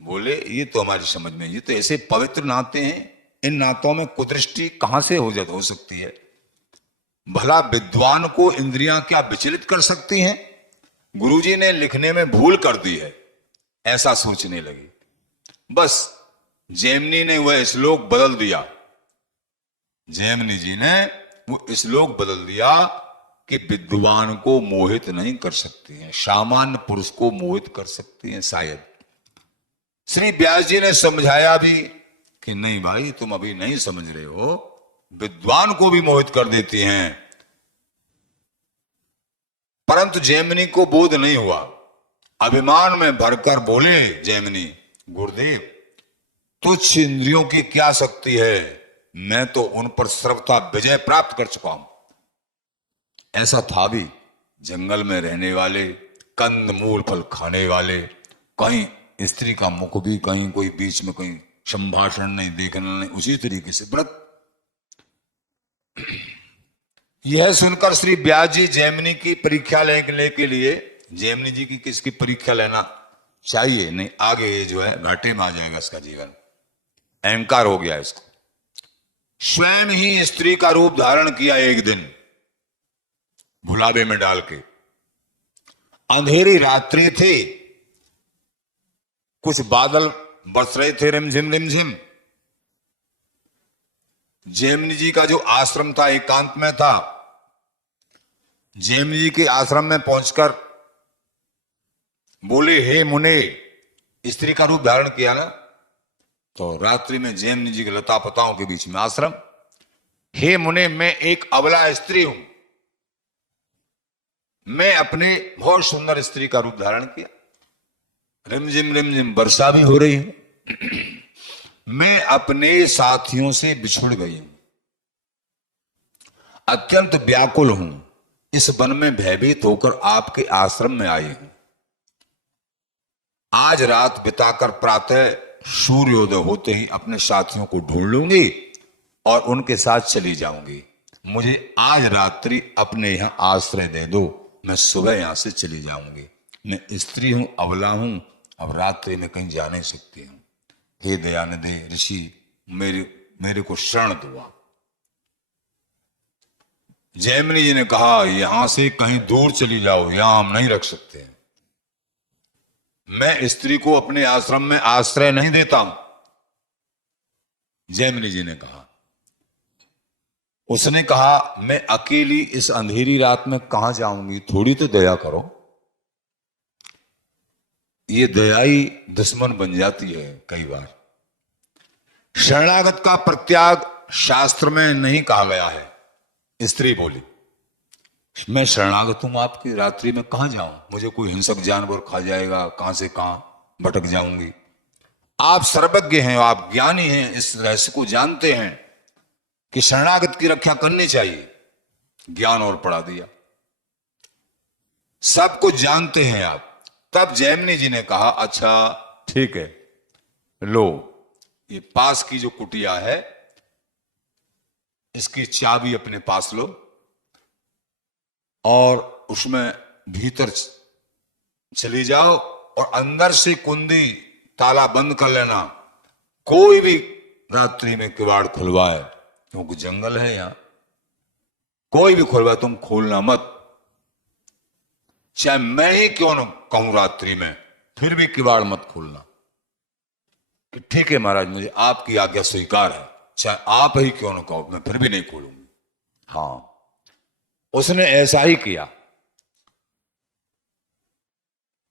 बोले ये तो हमारी समझ में, ये तो ऐसे पवित्र नाते हैं, इन नातों में कुदृष्टि कहां से हो सकती है? भला विद्वान को इंद्रियां क्या विचलित कर सकती हैं? गुरुजी ने लिखने में भूल कर दी है, ऐसा सोचने लगी। बस जैमिनी ने वह श्लोक बदल दिया। जैमिनी जी ने वो श्लोक बदल दिया कि विद्वान को मोहित नहीं कर सकती हैं, सामान्य पुरुष को मोहित कर सकती हैं शायद। श्री व्यास जी ने समझाया भी कि नहीं भाई, तुम अभी नहीं समझ रहे हो, विद्वान को भी मोहित कर देती हैं। परंतु जैमिनी को बोध नहीं हुआ। अभिमान में भरकर बोले जैमिनी, गुरुदेव तुच्छ इंद्रियों की क्या शक्ति है, मैं तो उन पर सर्वथा विजय प्राप्त कर चुका हूं। ऐसा था भी, जंगल में रहने वाले, कंद मूल फल खाने वाले, कहीं स्त्री का मुख भी, कहीं कोई बीच में कहीं संभाषण नहीं, देखना नहीं, उसी तरीके से व्रत। यह सुनकर श्री व्यास जी जैमिनी की परीक्षा लेने के लिए, जैमिनी जी की किसकी परीक्षा लेना चाहिए नहीं, आगे ये जो है घाटे में आ जाएगा इसका जीवन, अहंकार हो गया इसको। स्वयं ही स्त्री का रूप धारण किया एक दिन, भुलावे में डाल के। अंधेरी रात्रि थी, कुछ बादल बरस रहे थे रिमझिम रिमझिम। जैमिनी जी का जो आश्रम था एकांत में था। जैमिनी जी के आश्रम में पहुंचकर बोले, हे मुने, स्त्री का रूप धारण किया ना। तो रात्रि में जैमिनी जी के लता पताओं के बीच में आश्रम। हे मुने, मैं एक अबला स्त्री हूं, मैं अपने बहुत सुंदर स्त्री का रूप धारण किया, रिमझिम रिमझिम वर्षा भी हो रही है, मैं अपने साथियों से बिछुड़ गई हूं, अत्यंत व्याकुल हूं, इस वन में भयभीत होकर आपके आश्रम में आई हूं। आज रात बिताकर प्रातः सूर्योदय होते ही अपने साथियों को ढूंढ लूंगी और उनके साथ चली जाऊंगी। मुझे आज रात्रि अपने यहां आश्रय दे दो, मैं सुबह यहां से चली जाऊंगी। मैं स्त्री हूं, अबला हूं, अब रात्रि में कहीं जा नहीं सकती हूं। हे दयानिधे ऋषि, मेरे को शरण दो। जैमिनी जी ने कहा, यहां से कहीं दूर चली जाओ, यहां हम नहीं रख सकते। मैं स्त्री को अपने आश्रम में आश्रय नहीं देता हूं। जैमिनी जी ने कहा। उसने कहा, मैं अकेली इस अंधेरी रात में कहां जाऊंगी, थोड़ी तो दया करो। ये दया ही दुश्मन बन जाती है कई बार। शरणागत का प्रत्याग शास्त्र में नहीं कहा गया है। स्त्री बोली, मैं शरणागत हूं आपकी, रात्रि में कहां जाऊं, मुझे कोई हिंसक जानवर खा जाएगा, कहां से कहां भटक जाऊंगी। आप सर्वज्ञ हैं, आप ज्ञानी हैं, इस रहस्य को जानते हैं कि शरणागत की रक्षा करनी चाहिए। ज्ञान और पढ़ा दिया, सब कुछ जानते हैं आप। तब जैमिनी जी ने कहा, अच्छा ठीक है, लो ये पास की जो कुटिया है इसकी चाबी अपने पास लो और उसमें भीतर चली जाओ और अंदर से कुंडी ताला बंद कर लेना। कोई भी रात्रि में किवाड़ खुलवाए, क्योंकि जंगल है यहां, कोई भी खोलवा, तुम खोलना मत। चाहे मैं ही क्यों न कहूं रात्रि में, फिर भी किवाड़ मत खोलना। कि ठीक है महाराज, मुझे आपकी आज्ञा स्वीकार है, चाहे आप ही क्यों न कहो, मैं फिर भी नहीं खोलूंगी। हाँ, उसने ऐसा ही किया।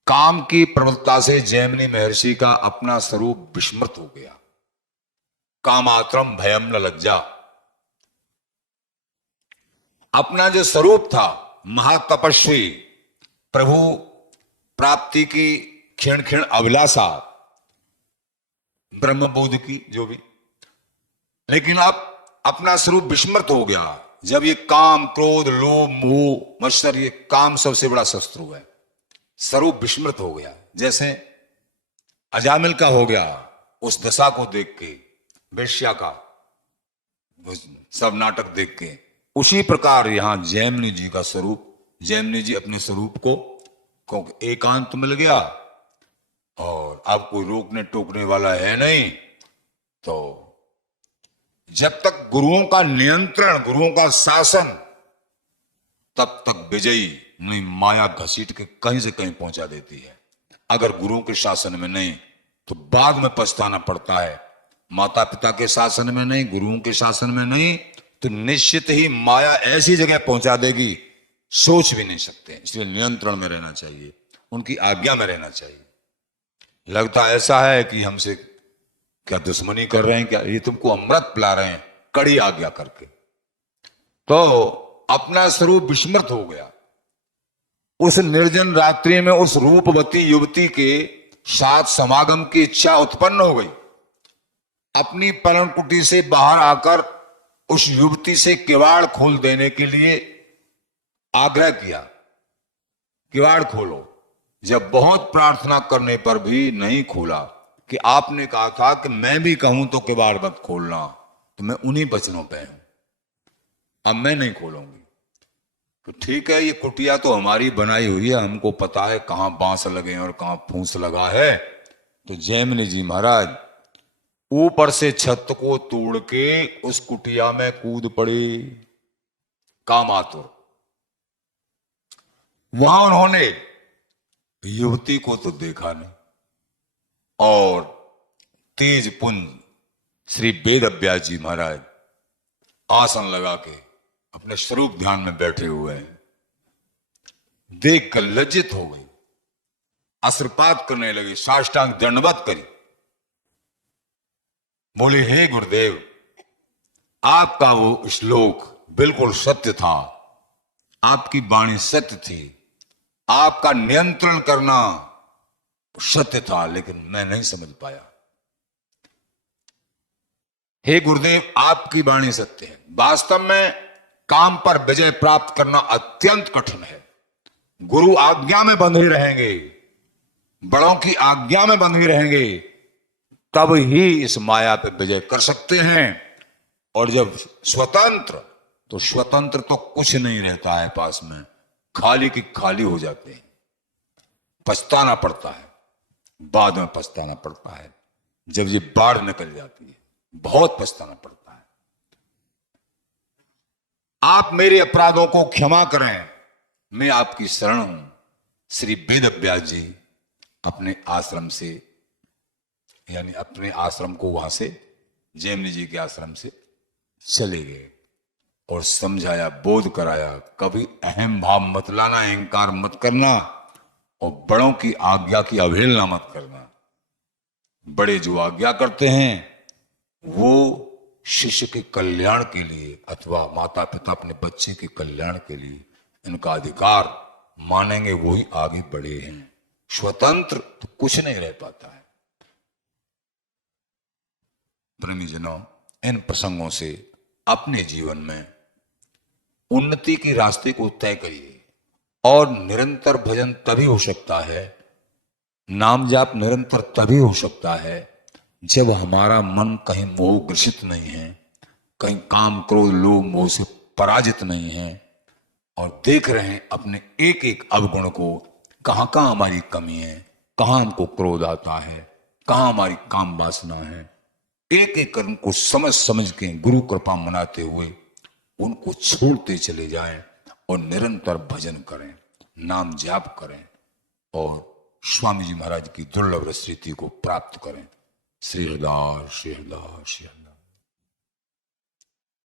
काम की प्रवृत्ता से जैमिनी महर्षि का अपना स्वरूप विस्मृत हो गया। कामात्रम भयम न लज्जा, अपना जो स्वरूप था महातपस्वी, प्रभु प्राप्ति की क्षण क्षण अभिलाषा, ब्रह्मबोध की जो भी, लेकिन अब अपना स्वरूप विस्मृत हो गया। जब ये काम, क्रोध, लोभ, मोह, मत्सर, ये काम सबसे बड़ा शत्रु है, स्वरूप विस्मृत हो गया। जैसे अजामिल का हो गया उस दशा को देख के, वेश्या का सब नाटक देख के, उसी प्रकार यहां जैमिनी जी का स्वरूप, जैमिनी जी अपने स्वरूप को एकांत मिल गया और अब कोई रोकने टोकने वाला है नहीं। तो जब तक गुरुओं का नियंत्रण, गुरुओं का शासन, तब तक विजयी नहीं, माया घसीट के कहीं से कहीं पहुंचा देती है। अगर गुरुओं के शासन में नहीं तो बाद में पछताना पड़ता है। माता पिता के शासन में नहीं, गुरुओं के शासन में नहीं, तो निश्चित ही माया ऐसी जगह पहुंचा देगी, सोच भी नहीं सकते। इसलिए नियंत्रण में रहना चाहिए, उनकी आज्ञा में रहना चाहिए। लगता ऐसा है कि हमसे क्या दुश्मनी कर रहे हैं, क्या ये तुमको अमृत पिला रहे हैं कड़ी आज्ञा करके। तो अपना स्वरूप विस्मृत हो गया। उस निर्जन रात्रि में उस रूपवती युवती के साथ समागम की इच्छा उत्पन्न हो गई। अपनी पलंग कुटी से बाहर आकर उस युवती से किवाड़ खोल देने के लिए आग्रह किया, किवाड़ खोलो। जब बहुत प्रार्थना करने पर भी नहीं खोला, कि आपने कहा था कि मैं भी कहूं तो किवाड़ मत खोलना, तो मैं उन्हीं वचनों पे हूं, अब मैं नहीं खोलूंगी। तो ठीक है, ये कुटिया तो हमारी बनाई हुई है, हमको पता है कहां बांस लगे और कहां फूस लगा है। तो जैमिनी जी महाराज ऊपर से छत को तोड़ के उस कुटिया में कूद पड़े, कामातुर। वहां उन्होंने युवती को तो देखा नहीं, और तेज पुंज श्री वेद व्यास जी महाराज आसन लगा के अपने स्वरूप ध्यान में बैठे हुए हैं। देखकर लज्जित हो गई, आशीर्वाद करने लगे, साष्टांग दंडवत करी, बोले हे गुरुदेव, आपका वो श्लोक बिल्कुल सत्य था, आपकी वाणी सत्य थी, आपका नियंत्रण करना सत्य था, लेकिन मैं नहीं समझ पाया। हे गुरुदेव, आपकी वाणी सत्य है। वास्तव में काम पर विजय प्राप्त करना अत्यंत कठिन है। गुरु आज्ञा में बंधे रहेंगे, बड़ों की आज्ञा में बंधे रहेंगे, तब ही इस माया पे विजय कर सकते हैं। और जब स्वतंत्र, तो स्वतंत्र तो कुछ नहीं रहता है पास में, खाली की खाली हो जाते हैं। पछताना पड़ता है, बाद में पछताना पड़ता है, जब ये बाढ़ निकल जाती है, बहुत पछताना पड़ता है। आप मेरे अपराधों को क्षमा करें, मैं आपकी शरण हूं। श्री वेद व्यास जी अपने आश्रम से, यानी अपने आश्रम को वहां से, जैमिनी जी के आश्रम से चले गए और समझाया, बोध कराया, कभी अहम भाव मत लाना, अहंकार मत करना, और बड़ों की आज्ञा की अवहेलना मत करना। बड़े जो आज्ञा करते हैं वो शिष्य के कल्याण के लिए, अथवा माता पिता अपने बच्चे के कल्याण के लिए इनका अधिकार मानेंगे, वही आगे बढ़े हैं। स्वतंत्र तो कुछ नहीं रह पाता है। प्रेमीजनों, इन प्रसंगों से अपने जीवन में उन्नति के रास्ते को तय करिए। और निरंतर भजन तभी हो सकता है, नाम जाप निरंतर तभी हो सकता है, जब हमारा मन कहीं मोह ग्रसित नहीं है, कहीं काम क्रोध लोभ मोह से पराजित नहीं है, और देख रहे हैं अपने एक एक अवगुण को, कहां कहां हमारी कमी है, कहां हमको क्रोध आता है, कहां हमारी काम वासना है। एक एक कर्म को समझ समझ के गुरु कृपा मनाते हुए उनको छोड़ते चले जाएं और निरंतर भजन करें, नाम जाप करें और स्वामी जी महाराज की दुर्लभ स्थिति को प्राप्त करें। श्री हरिदास, श्री हरिदास, श्री हरिदास।